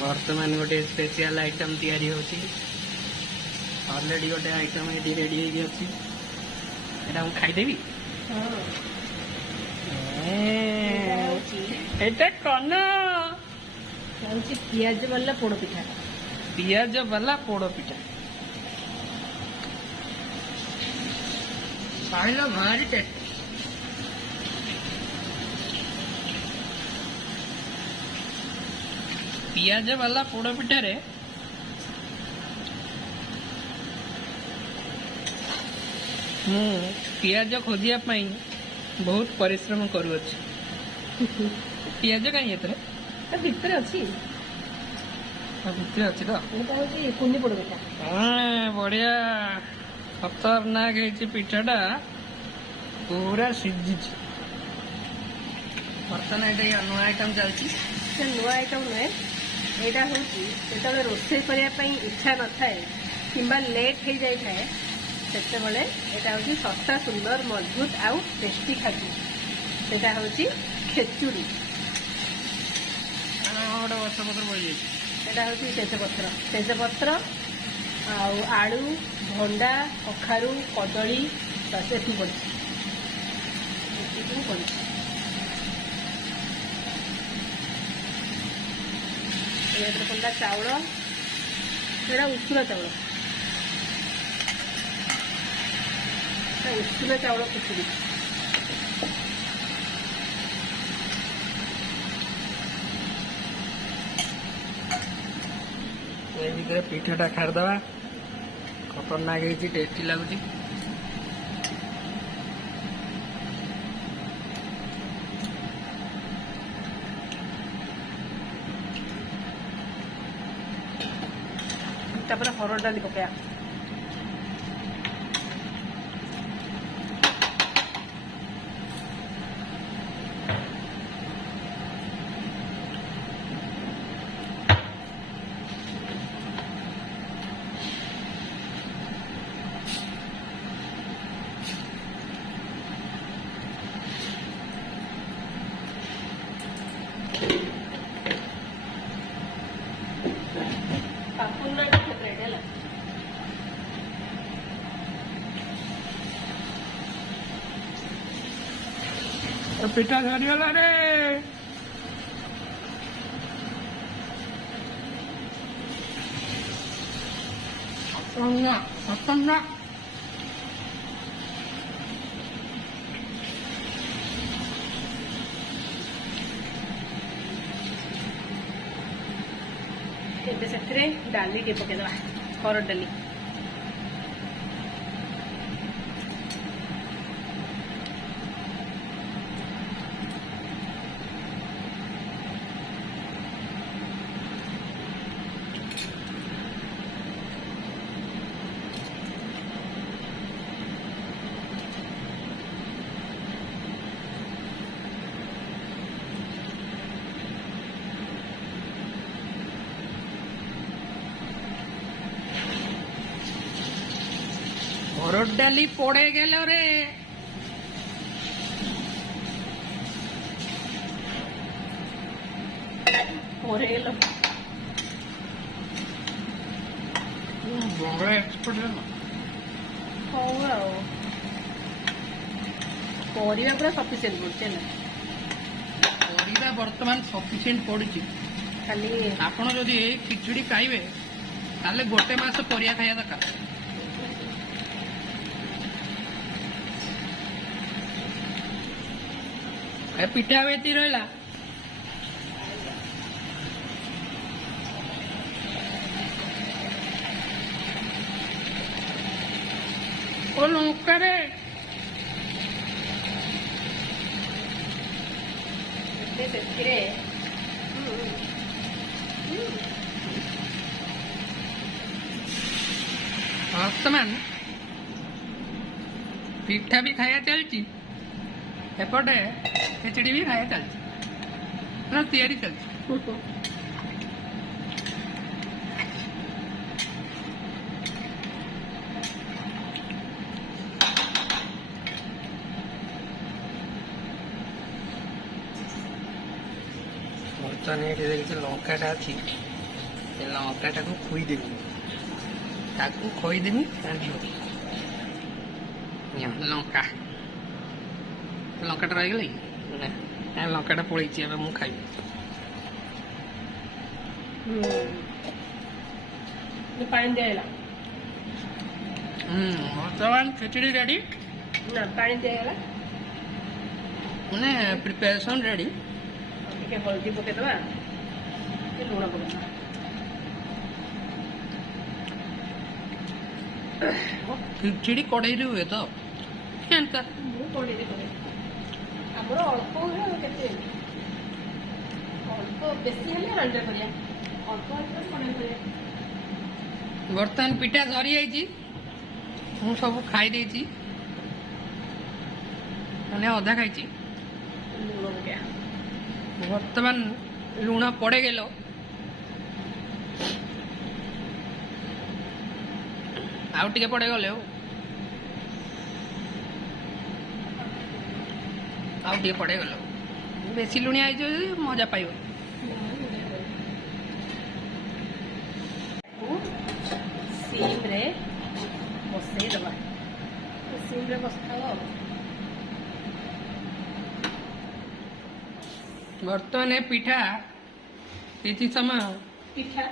बर्तमान गोटे special item तैयारी होची ऑलरेडी गोटे आइटम ये रेडी हो गई एटा हम खाई देबी एटा कोन होची पियाज वाला पोड़ पिठा खाइला भारी टेस्ट पियाज वाला पोड़ पिठा रे पियाज खोजिया बहुत परिश्रम करुअछि पियाज कहीं भितर अच्छी भितर अच्छी तो कुंदी पोड़ पिठा बढ़िया खतरनाक है पिठाटा पूरा सीझी बर्तमान ये नुआ आइटम चलती नुआ आइटम नुहे यहाँ हूँ जो रोषे करने इच्छा न थाए कि लेट हो जाए से यहाँ हूँ सस्ता सुंदर मजबूत आउ टेस्टी खाद्य सेटा हूँ खेचुड़ी गछपत्र बड़ी यहाँ हूँ तेजपत्र आलू भंडा कखारू कदली बस ये पड़ी पड़ा चाउल यहाँ उषुना चाउल खिचुड़ी पिठाटा खारदवा खतरनाक टेस्टी लगुच हरड़ डाली पकड़ा पिठा सरीगला रे खतरनाक से डाली टे पकईदे हरड़ डाली हरड़ डाली पड़े गेल रे बंगला एक्सपर्ट पूरा सफिसीयंट पड़ा बर्तमान सफिसीयंट पड़ी खाली आपण जदि खिचुड़ी खाइबे ताले गोटे मास परिया खाया दरकार पिठा बेती रहा लंका रे बर्तमान पिठा भी खाया चलती एपटे खिचड़ी भी खाया चलती तैयारी चलती बर्तमान ये लंकाटा अच्छी ଲଙ୍କାଟାକୁ ଖୋଇଦେବି, ତାକୁ ଖୋଇଦେବି ରାନ୍ଧିବ। ଲଙ୍କା ଲଙ୍କାଟା ରହିଗଲା କି ନା, ଲଙ୍କାଟା ପଳେଇଛି, ଏବେ ମୁଁ ଖାଇବି। ପାଣି ଦିଆହେଲା ବର୍ତ୍ତମାନ ଖିଚୁଡ଼ି ରେଡ଼ି, ନା ପାଣି ଦିଆହେଲା। ମାନେ ପ୍ରିପାରେସନ୍ ରେଡ଼ି। ଟିକେ ହଳଦୀ ପକେଇଦବା, ଟିକେ ଲୁଣ ପକେଇଦବା। ଖିଚୁଡ଼ି କଡ଼େଇରେ ହୁଏ ତ? ମୁଁ କଡ଼େଇରେ କରେ, ଆମର ଅଳ୍ପ ହୁଏ ଆଉ କେତେ, ଅଳ୍ପ ବେଶୀ ହେଲେ ହାଣ୍ଡିରେ କରିବା, ଅଳ୍ପ ହେଲେ କଡ଼େଇ କରିବା। ବର୍ତ୍ତମାନ ପିଠା ସରିଯାଇଛି, ମୁଁ ସବୁ ଖାଇ ଦେଇଛି, ମାନେ ଅଧା ଖାଇଛି। ଲୁଣ ପକେଇବା, ବର୍ତ୍ତମାନ ଲୁଣ ପଡ଼େଇଗଲ, ଆଉ ଟିକେ ପଡ଼େଇଗଲେ ଆଉ ଟିକେ ପଡ଼େଇଗଲ, ବେଶୀ ଲୁଣିଆ ହେଇଯିବ ଯଦି ମଜା ପାଇବ। ସିମ୍ରେ ବସେଇଦବା, ସିମ୍ରେ ବସିଥାଅ। ବର୍ତ୍ତମାନ ଏ ପିଠା କିଛି ସମୟ ପିଠା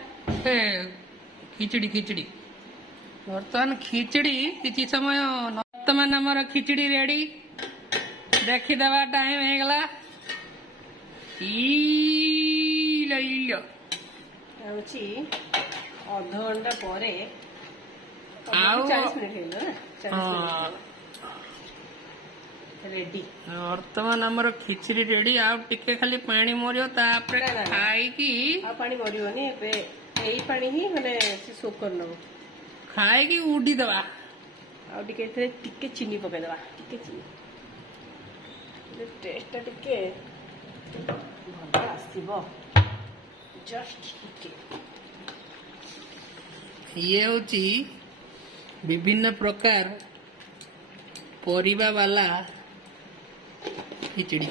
ଖିଚୁଡ଼ି ବର୍ତ୍ତମାନ ଖିଚୁଡ଼ି କିଛି ସମୟ, ବର୍ତ୍ତମାନ ଆମର ଖିଚୁଡ଼ି ରେଡ଼ି। ଦେଖିଦେବା, ଟାଇମ୍ ହେଇଗଲା। ହେଉଛି ଅଧଘଣ୍ଟା ପରେ, ଆଉ 40 ମିନିଟ୍ ହେଇଗଲା ନା, 40 ମିନିଟ୍ ରେଡି। ବର୍ତ୍ତମାନ ଆମର ଖିଚୁଡ଼ି ରେଡ଼ି, ଆଉ ଟିକେ ଖାଲି ପାଣି ମରିବ, ତାପରେ ନା, ନା, ନା। ଖାଇକି ଆଉ ପାଣି ମରିବନି, ଏବେ ଏଇ ପାଣି ହିଁ ମାନେ ସେ ସୋକ୍ କରିନବ। ଖାଇକି ଉଡ଼ିଦେବା। ଆଉ ଟିକେ ଏଥିରେ ଟିକେ ଚିନି ପକେଇଦବା, ଟିକେ ଚିନି, ଟେଷ୍ଟଟା ଟିକେ ଭଲ ଆସିବ, ଜଷ୍ଟ ଟିକେ। ଇଏ ହେଉଛି ବିଭିନ୍ନ ପ୍ରକାର ପରିବା ବାଲା ଖିଚୁଡ଼ି।